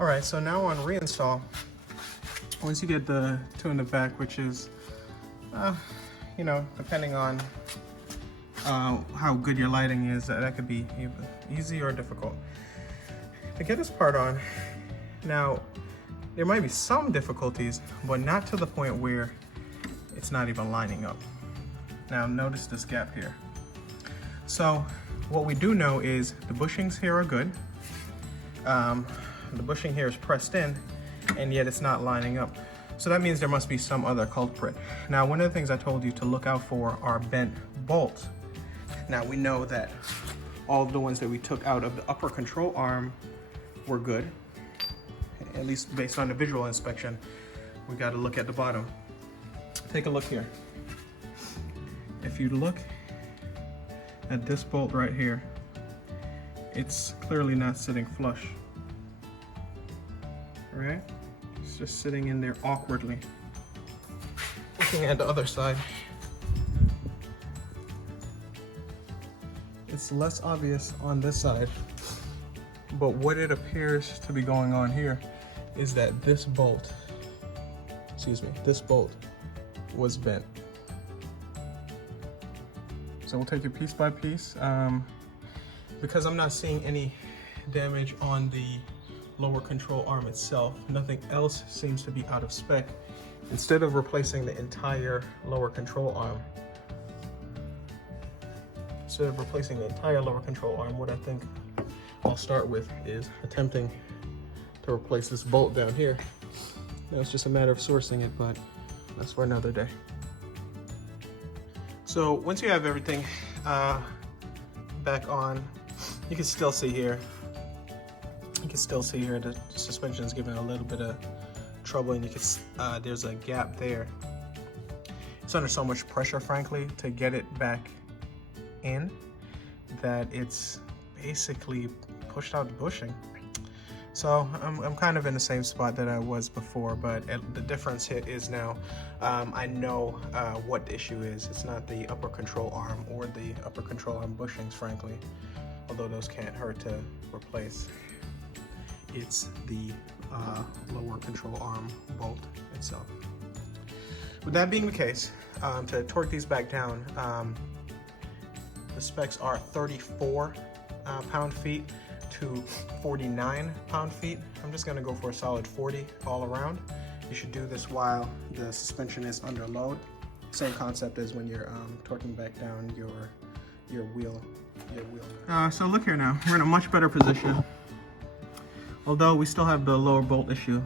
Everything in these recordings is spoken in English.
All right, so now on reinstall, once you get the two in the back, which is, you know, depending on how good your lighting is, that could be either easy or difficult. To get this part on, now, there might be some difficulties, but not to the point where it's not even lining up. Now notice this gap here. So what we do know is the bushings here are good. The bushing here is pressed in, and yet it's not lining up. So that means there must be some other culprit. Now, one of the things I told you to look out for are bent bolts. Now we know that all of the ones that we took out of the upper control arm were good, at least based on the visual inspection. We got to look at the bottom. Take a look here. If you look at this bolt right here, it's clearly not sitting flush. Right? It's just sitting in there awkwardly. Looking at the other side, it's less obvious on this side, but what it appears to be going on here is that this bolt, this bolt was bent. So we'll take it piece by piece. Because I'm not seeing any damage on the lower control arm itself, nothing else seems to be out of spec. Instead of replacing the entire lower control arm, what I think I'll start with is attempting to replace this bolt down here. Now it's just a matter of sourcing it, but that's for another day. So once you have everything back on, you can still see here. The suspension is giving a little bit of trouble, and you can there's a gap there. It's under so much pressure, frankly, to get it back in, that it's basically pushed out the bushing. So I'm kind of in the same spot that I was before, but the difference here is now I know what the issue is. It's not the upper control arm or the upper control arm bushings, frankly, although those can't hurt to replace. It's the lower control arm bolt itself. With that being the case, to torque these back down, the specs are 34 pound-feet to 49 pound-feet. I'm just gonna go for a solid 40 all around. You should do this while the suspension is under load. Same concept as when you're torquing back down your wheel. So look here now, we're in a much better position. Although we still have the lower bolt issue.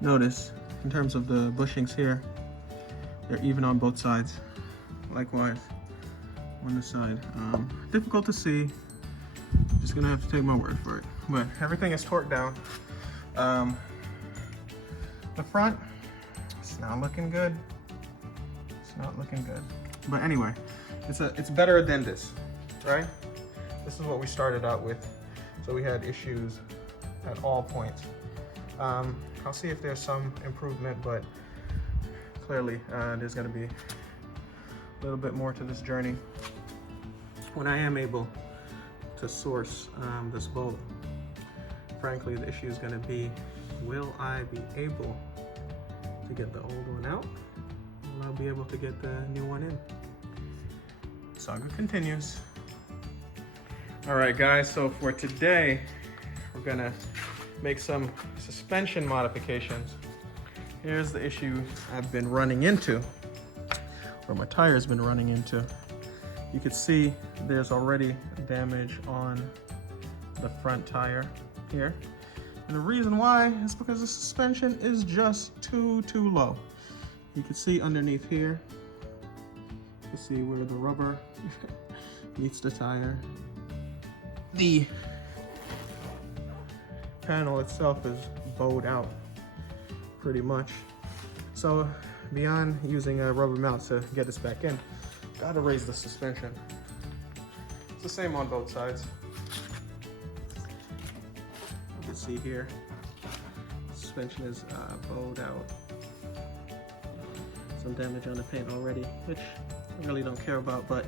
Notice, in terms of the bushings here, they're even on both sides. Likewise, on this side. Difficult to see. Just gonna have to take my word for it. But everything is torqued down. The front, it's not looking good. But anyway, it's better than this, right? This is what we started out with. So we had issues at all points. I'll see if there's some improvement, but clearly there's gonna be a little bit more to this journey. When I am able to source this bolt, frankly, the issue is gonna be, will I be able to get the old one out? Will I be able to get the new one in? Saga continues. All right, guys, so for today, we're gonna make some suspension modifications. Here's the issue I've been running into, or my tire's been running into. You can see there's already damage on the front tire here. And the reason why is because the suspension is just too low. You can see underneath here, you can see where the rubber meets the tire. The panel itself is bowed out pretty much. So beyond using a rubber mount to get this back in, gotta raise the suspension. It's the same on both sides. You can see here, the suspension is bowed out. Some damage on the paint already, which I really don't care about, but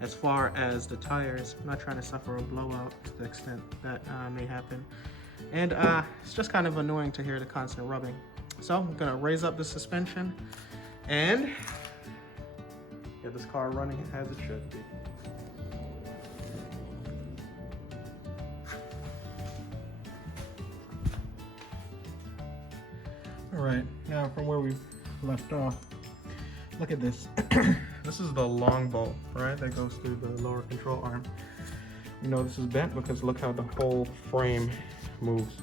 as far as the tires, I'm not trying to suffer a blowout to the extent that may happen. And it's just kind of annoying to hear the constant rubbing. So I'm gonna raise up the suspension and get this car running as it should be. All right, now from where we left off, look at this. This is the long bolt, right, that goes through the lower control arm. You know this is bent because look how the whole frame moves.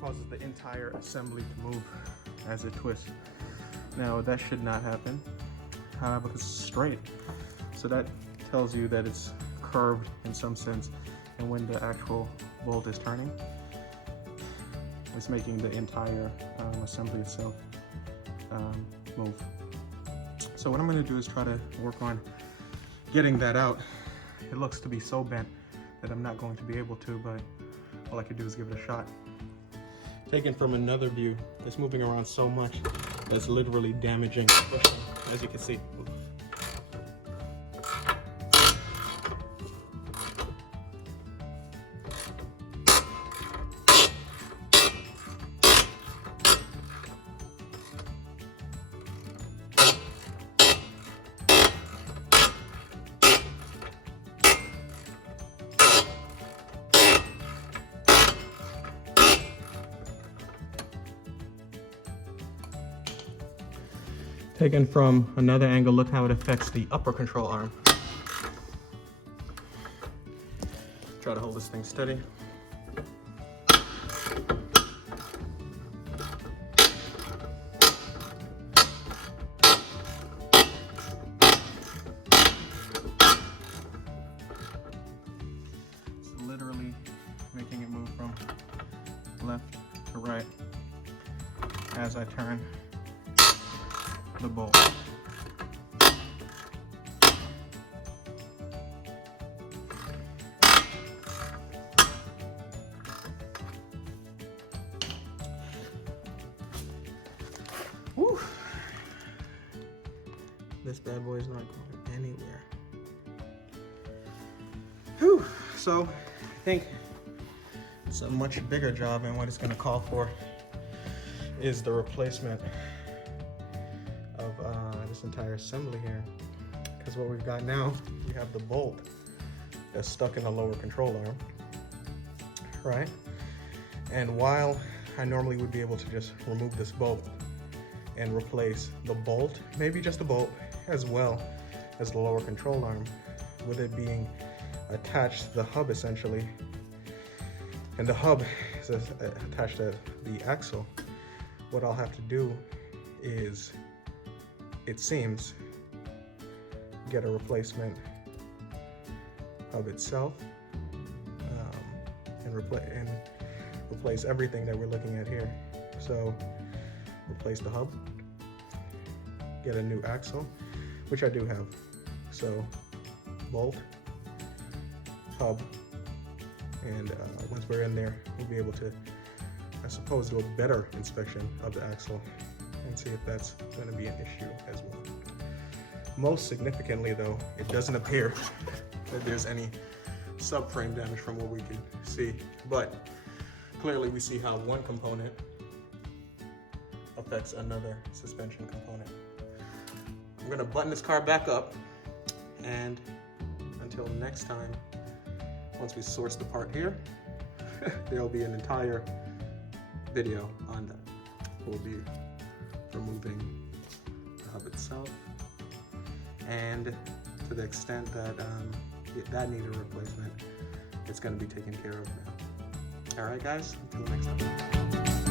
Causes the entire assembly to move as it twists. Now that should not happen because it's straight. So that tells you that it's curved in some sense, and when the actual bolt is turning, it's making the entire assembly itself move. So what I'm going to do is try to work on getting that out. It looks to be so bent that I'm not going to be able to, but all I can do is give it a shot. Taken from another view, it's moving around so much that's literally damaging, as you can see. Taken from another angle, look how it affects the upper control arm. Try to hold this thing steady. It's literally making it move from left to right as I turn the bolt. Woo. This bad boy is not going anywhere. Whew. So I think it's a much bigger job, and what it's going to call for is the replacement of this entire assembly here, because what we've got now, we have the bolt that's stuck in the lower control arm, right? And while I normally would be able to just remove this bolt and replace the bolt, maybe just the bolt, as well as the lower control arm, with it being attached to the hub essentially, and the hub is attached to the axle, what I'll have to do is, it seems, get a replacement hub itself, and replace everything that we're looking at here. So replace the hub, get a new axle, which I do have. So bolt, hub, and once we're in there, we'll be able to, I suppose, do a better inspection of the axle and see if that's going to be an issue as well. Most significantly though, it doesn't appear that there's any subframe damage from what we can see, but clearly we see how one component affects another suspension component. I'm going to button this car back up, and until next time, once we source the part here, there'll be an entire video on that. We'll be removing the hub itself, and to the extent that that needed a replacement, it's going to be taken care of now. All right, guys, until next time.